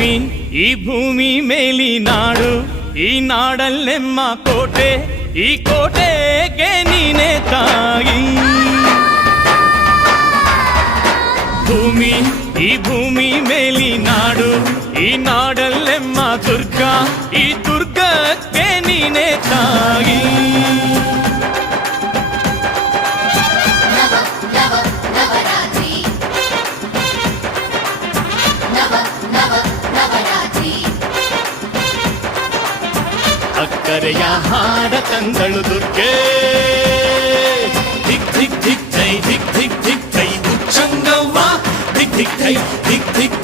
ಭೂಮಿ ಈ ಭೂಮಿ ಮೇಲಿ ನಾಡು, ಈ ನಾಡಲ್ಲೆಮ್ಮ ಕೋಟೆ, ಈ ಕೋಟೆಗೆ ನೀನೆ ತಾಯಿ. ಭೂಮಿ ಈ ಭೂಮಿ ಮೇಲಿ ನಾಡು, ಈ ನಾಡಲ್ಲೆಮ್ಮ ದುರ್ಗ, ಈ ದುರ್ಗಕ್ಕೆ ನೀನೆ ತಾಯಿ. ಅಕ್ಕರೆಯ ಹಾಡ ತಂದಳು ದುರ್ಗೆ, ಧಿಕ್ ಧಿಕ್ ಧಿಕ್ ಜೈ, ಧಿಕ್ ಧಿಕ್ ಧಿಕ್ ಜೈ ಉಚ್ಚಂಗವ್ವ, ಧಿಕ್ ಧಿಕ್ ಜೈ, ಧಿಕ್ ಧಿಕ್